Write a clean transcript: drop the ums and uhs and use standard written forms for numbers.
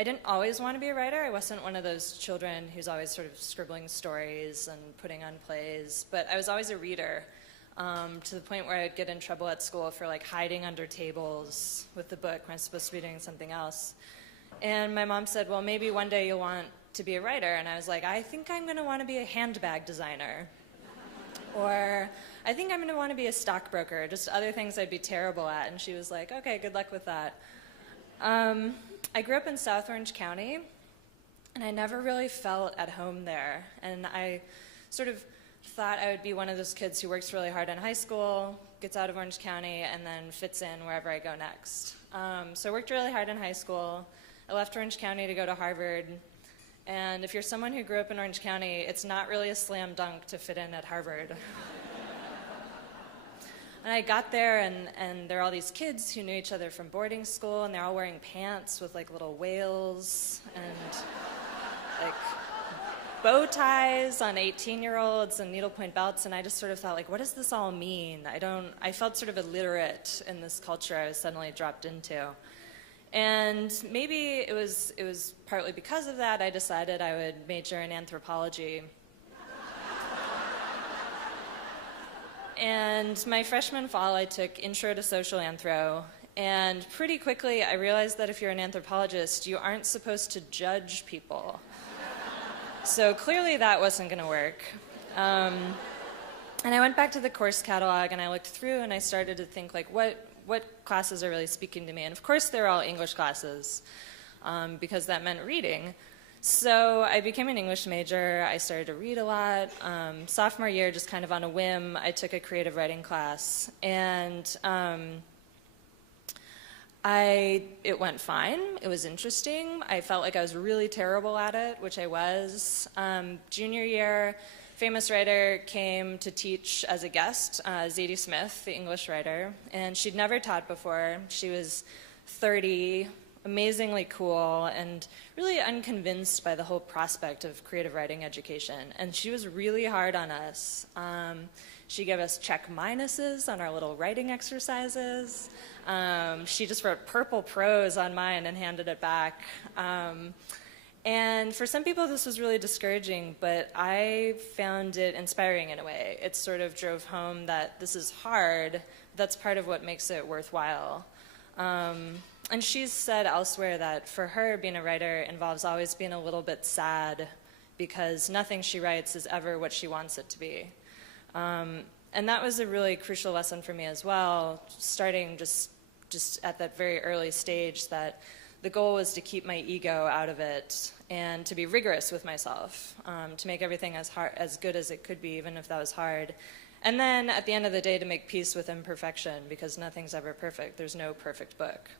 I didn't always want to be a writer. I wasn't one of those children who's always sort of scribbling stories and putting on plays, but I was always a reader, to the point where I'd get in trouble at school for like hiding under tables with the book when I was supposed to be doing something else. And my mom said, well, maybe one day you'll want to be a writer. And I was like, I think I'm going to want to be a handbag designer. Or I think I'm going to want to be a stockbroker, just other things I'd be terrible at. And she was like, okay, good luck with that. I grew up in South Orange County, and I never really felt at home there. And I sort of thought I would be one of those kids who works really hard in high school, gets out of Orange County, and then fits in wherever I go next. So I worked really hard in high school. I left Orange County to go to Harvard. And if you're someone who grew up in Orange County, it's not really a slam dunk to fit in at Harvard. And I got there, and there are all these kids who knew each other from boarding school, and they're all wearing pants with like little whales and like bow ties on 18-year-olds and needlepoint belts, and I just sort of thought, like, what does this all mean? I felt sort of illiterate in this culture I was suddenly dropped into. And maybe it was partly because of that I decided I would major in anthropology. And my freshman fall, I took Intro to Social Anthro, and pretty quickly I realized that if you're an anthropologist, you aren't supposed to judge people. So clearly that wasn't going to work. And I went back to the course catalog, and I looked through, and I started to think, like, what classes are really speaking to me? And of course they're all English classes, because that meant reading. So I became an English major. I started to read a lot. Sophomore year, just kind of on a whim, I took a creative writing class, and it went fine. It was interesting. I felt like I was really terrible at it, which I was. Junior year, famous writer came to teach as a guest, Zadie Smith, the English writer, and she'd never taught before. She was 30, amazingly cool, and really unconvinced by the whole prospect of creative writing education. And she was really hard on us. She gave us check minuses on our little writing exercises. She just wrote purple prose on mine and handed it back. And for some people this was really discouraging, but I found it inspiring in a way. It sort of drove home that this is hard, that's part of what makes it worthwhile. And she's said elsewhere that for her, being a writer involves always being a little bit sad, because nothing she writes is ever what she wants it to be. And that was a really crucial lesson for me as well, starting just at that very early stage, that the goal was to keep my ego out of it and to be rigorous with myself, to make everything as good as it could be, even if that was hard. And then at the end of the day, to make peace with imperfection, because nothing's ever perfect. There's no perfect book.